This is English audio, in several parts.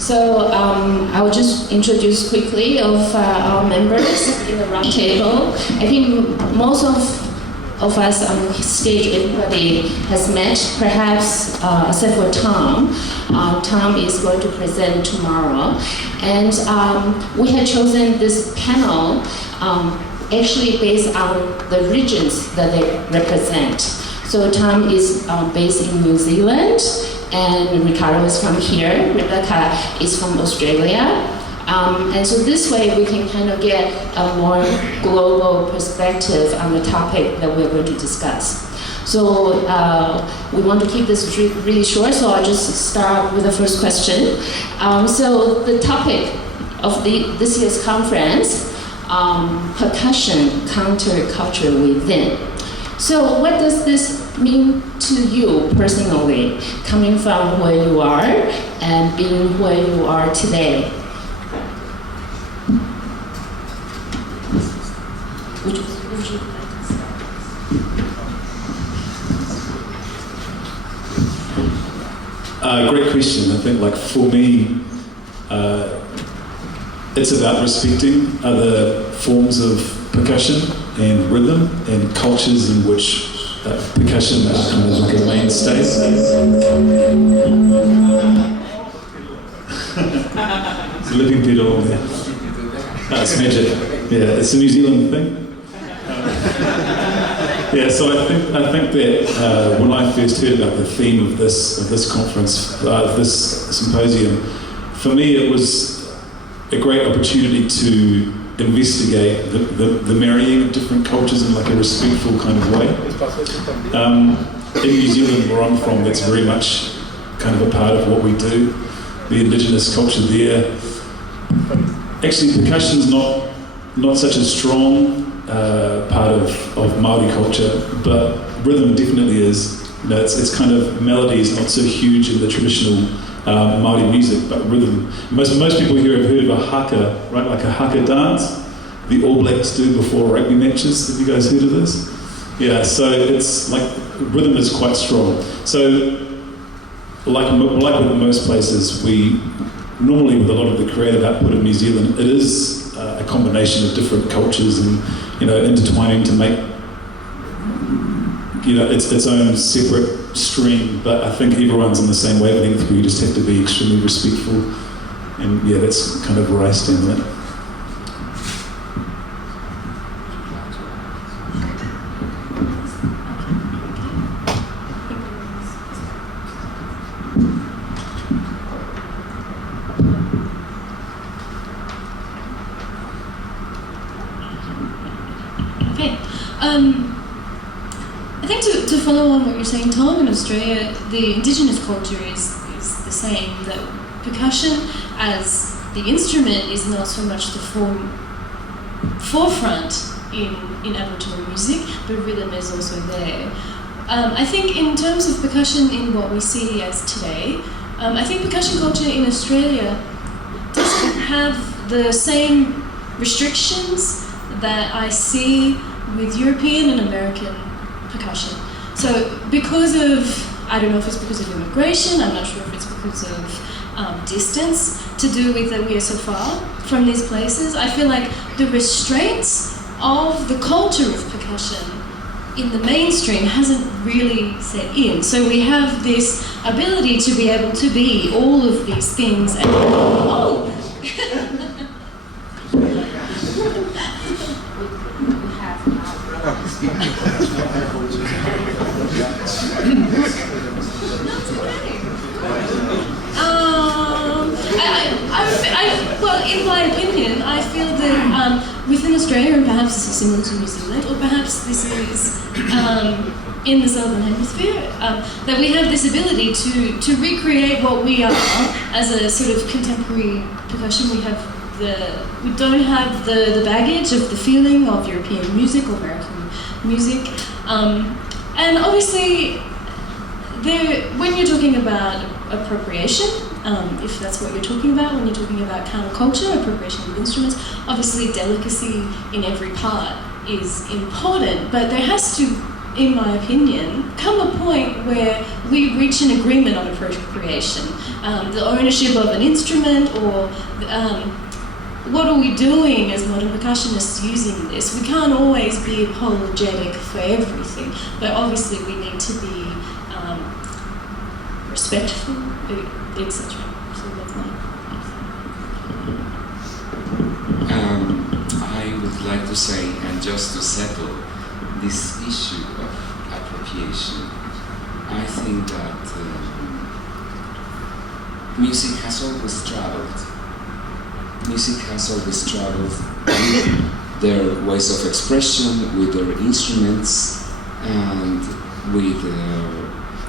So I will just introduce quickly of our members in the round table. I think most of us on stage, everybody has met, perhaps except for Tom. Tom is going to present tomorrow. And we had chosen this panel actually based on the regions that they represent. So Tom is based in New Zealand, and Ricardo is from here. Rebecca is from Australia. And so this way we can kind of get a more global perspective on the topic that we're going to discuss. So we want to keep this really short, so I'll just start with the first question. So the topic of this year's conference, Percussion, Counterculture Within. So what does this mean to you personally, coming from where you are and being where you are today? Would you like to start? Great question. I think, like, for me, it's about respecting other forms of percussion and rhythm and cultures in which percussion is kind of like a mainstay. It's a living pedal. It's magic. Yeah, it's a New Zealand thing. Yeah, so I think that when I first heard about the theme of this conference, this symposium, for me it was a great opportunity to investigate the marrying of different cultures in like a respectful kind of way. In New Zealand, where I'm from, that's very much kind of a part of what we do. The indigenous culture there. Actually, percussion's not such a strong part of Māori culture, but rhythm definitely is. You know, it's kind of melody is not so huge in the traditional Māori music, but rhythm. Most people here have heard of a haka, right? Like a haka dance the All Blacks do before rugby matches. Have you guys heard of this? Yeah, so it's like rhythm is quite strong. So like with most places, we normally with a lot of the creative output of New Zealand, it is a combination of different cultures and, you know, intertwining to make, you know, its own separate stream. But I think everyone's on the same wavelength. We just have to be extremely respectful, and yeah, that's kind of where I stand on it. I think to follow on what you're saying, Tom, in Australia, the indigenous culture is the same, that percussion as the instrument is not so much the forefront in Aboriginal music, but rhythm is also there. I think in terms of percussion in what we see as today, I think percussion culture in Australia doesn't have the same restrictions that I see with European and American percussion. So because of, I don't know if it's because of immigration, I'm not sure if it's because of distance to do with that we are so far from these places, I feel like the restraints of the culture of percussion in the mainstream hasn't really set in. So we have this ability to be able to be all of these things and oh! Well, in my opinion, I feel that within Australia, and perhaps this is similar to New Zealand, or perhaps this is in the Southern Hemisphere, that we have this ability to recreate what we are as a sort of contemporary percussion. We don't have the baggage of the feeling of European music or American music, and obviously, when you're talking about appropriation, if that's what you're talking about, when you're talking about counterculture, appropriation of instruments, obviously delicacy in every part is important, but there has to in my opinion, come a point where we reach an agreement on appropriation. The ownership of an instrument, or what are we doing as modern percussionists using this? We can't always be apologetic for everything, but obviously we need to be respectful, etc. So that's my... I would like to say, and just to settle this issue of appropriation, I think that music has always traveled. Music has always traveled with their ways of expression, with their instruments, and with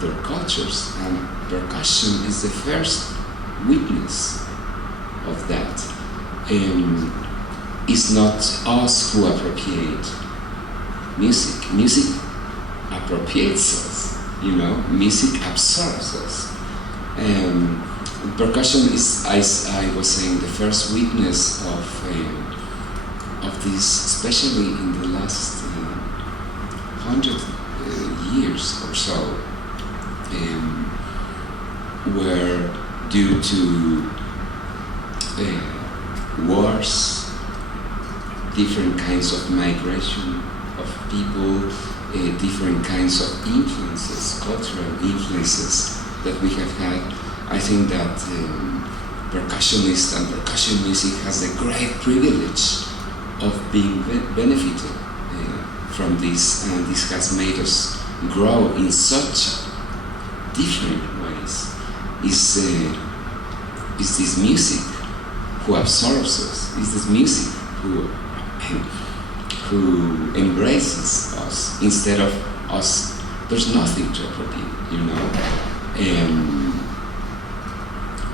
their cultures. And percussion is the first witness of that. It's not us who appropriate music. Music appropriates us, you know. Music absorbs us. Percussion is, as I was saying, the first witness of this, especially in the last 100 years or so, where due to wars, different kinds of migration of people, different kinds of influences, cultural influences that we have had, I think that percussionists and percussion music has the great privilege of being benefited from this, and this has made us grow in such different ways. Is this music who absorbs us? Is this music who embraces us instead of us? There's nothing to appropriate, you know.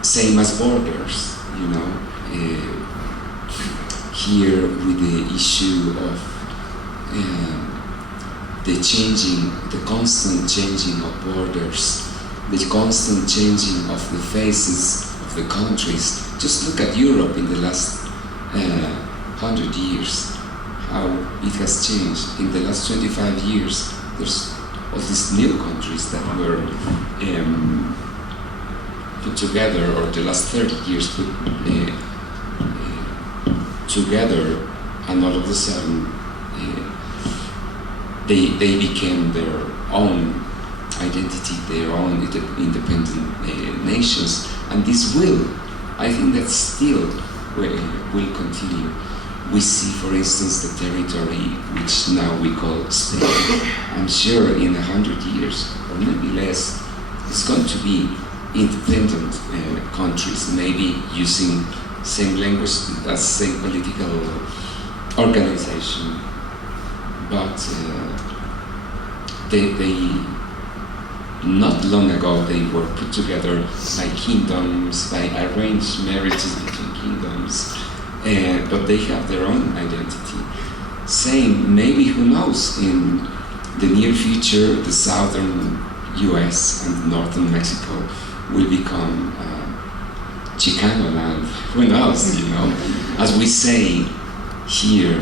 Same as borders, you know. Here with the issue of the constant changing of borders, the constant changing of the faces of the countries. Just look at Europe in the last 100 years, how it has changed. In the last 25 years, there's all these new countries that were put together, or the last 30 years put together, and all of a sudden they became their own identity, their own independent nations, and this will, I think that still will continue. We see, for instance, the territory which now we call Spain. I'm sure in 100 years, or maybe less, it's going to be independent countries, maybe using same language as same political organization, but they not long ago they were put together by kingdoms, by arranged marriages between kingdoms, but they have their own identity. Same, maybe, who knows, in the near future the southern US and northern Mexico will become Chicano land. Who knows, you know, as we say here,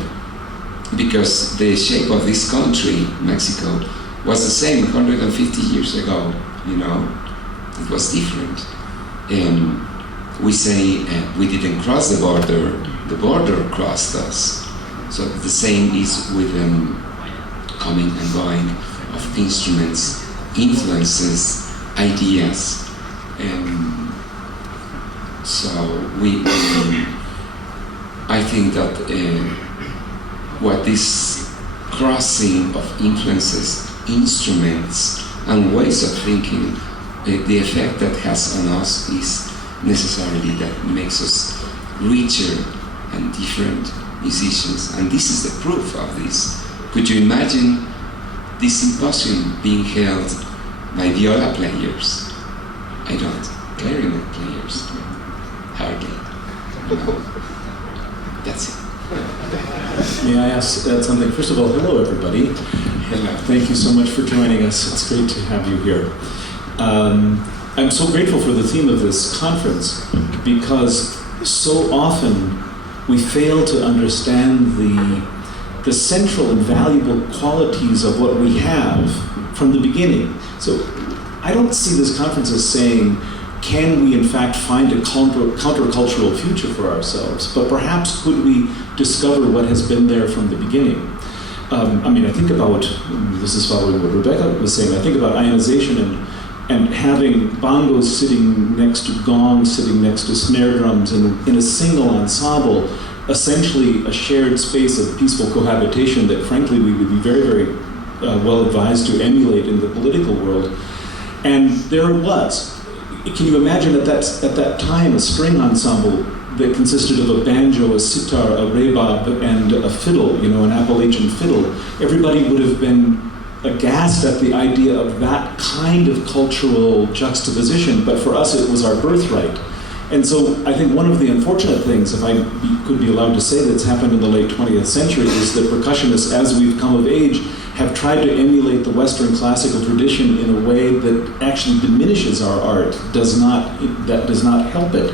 because the shape of this country, Mexico, was the same 150 years ago, you know. It was different. We say we didn't cross the border crossed us. So the same is with coming and going of instruments, influences, ideas. So I think that what this crossing of influences, instruments, and ways of thinking, the effect that has on us is necessarily that makes us richer and different musicians. And this is the proof of this. Could you imagine this symposium being held by viola players? I don't. Clarinet players? Hardly. No. That's it. May I ask something? First of all, hello everybody. Hello. Thank you so much for joining us. It's great to have you here. I'm so grateful for the theme of this conference, because so often we fail to understand the the central and valuable qualities of what we have from the beginning. So I don't see this conference as saying, can we in fact find a countercultural future for ourselves? But perhaps could we discover what has been there from the beginning? I think about, this is following what Rebecca was saying, I think about ionization and having bongos sitting next to gongs, sitting next to snare drums, and in a single ensemble, essentially a shared space of peaceful cohabitation that frankly we would be very, very well advised to emulate in the political world. And there it was. Can you imagine at that time a string ensemble that consisted of a banjo, a sitar, a rebab, and a fiddle, an Appalachian fiddle? Everybody would have been aghast at the idea of that kind of cultural juxtaposition, but for us it was our birthright. And so I think one of the unfortunate things, if I could be allowed to say, that's happened in the late 20th century is that percussionists, as we've come of age, have tried to emulate the Western classical tradition in a way that actually diminishes our art, that does not help it.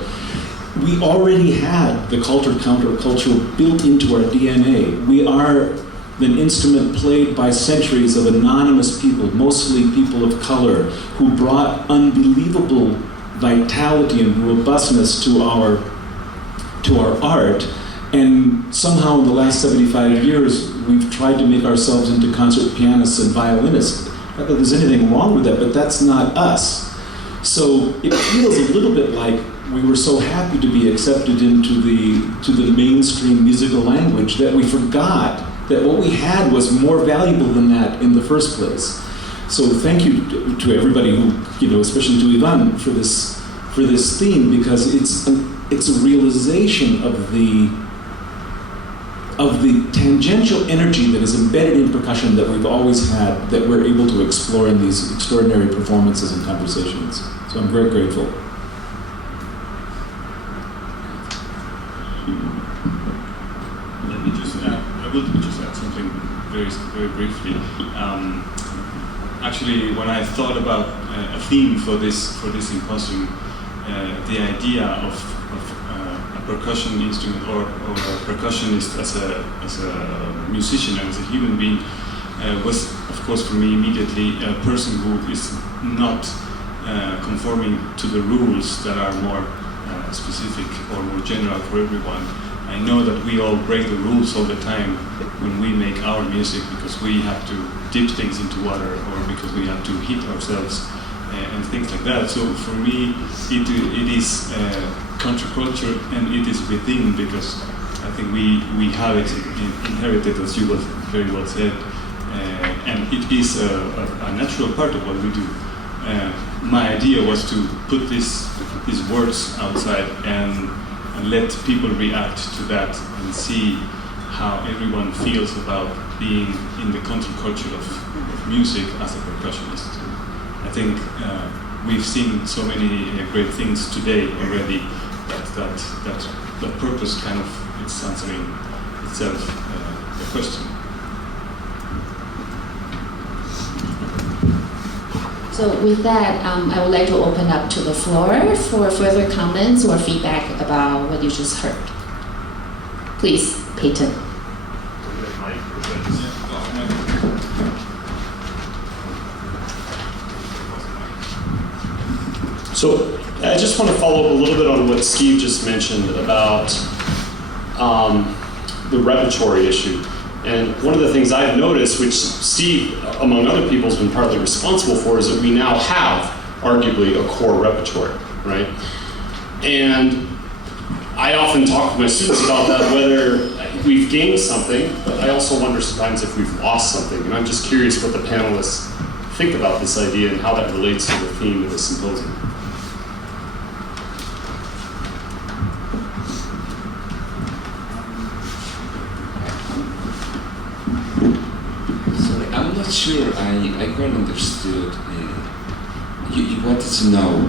We already had the counterculture built into our DNA. We are an instrument played by centuries of anonymous people, mostly people of color, who brought unbelievable vitality and robustness to our art. And somehow in the last 75 years, we've tried to make ourselves into concert pianists and violinists. Not that there's anything wrong with that, but that's not us. So it feels a little bit like we were so happy to be accepted into the mainstream musical language that we forgot that what we had was more valuable than that in the first place. So thank you to everybody who, especially to Ivan for this theme, because it's a realization of the tangential energy that is embedded in percussion that we've always had, that we're able to explore in these extraordinary performances and conversations. So I'm very grateful. Let me just add, I will just add something very, very briefly. Actually, when I thought about a theme for this symposium, the idea of a percussion instrument or a percussionist as a musician and as a human being was, of course, for me immediately a person who is not conforming to the rules that are more specific or more general for everyone. I know that we all break the rules all the time when we make our music, because we have to dip things into water or because we have to heat ourselves and things like that. So for me, it is counterculture, and it is within, because I think we have inherited, as you very well said, and it is a natural part of what we do. My idea was to put these words outside and let people react to that and see how everyone feels about being in the counterculture of music as a percussionist. I think we've seen so many great things today already that purpose kind of is answering itself the question. So with that, I would like to open up to the floor for further comments or feedback about what you just heard. Please, Peyton. So I just want to follow up a little bit on what Steve just mentioned about the repertory issue. And one of the things I've noticed, which Steve, among other people, has been partly responsible for, is that we now have arguably a core repertoire, right? And I often talk to my students about that, whether we've gained something, but I also wonder sometimes if we've lost something. And I'm just curious what the panelists think about this idea and how that relates to the theme of the symposium. I'm not sure I quite understood. You wanted to know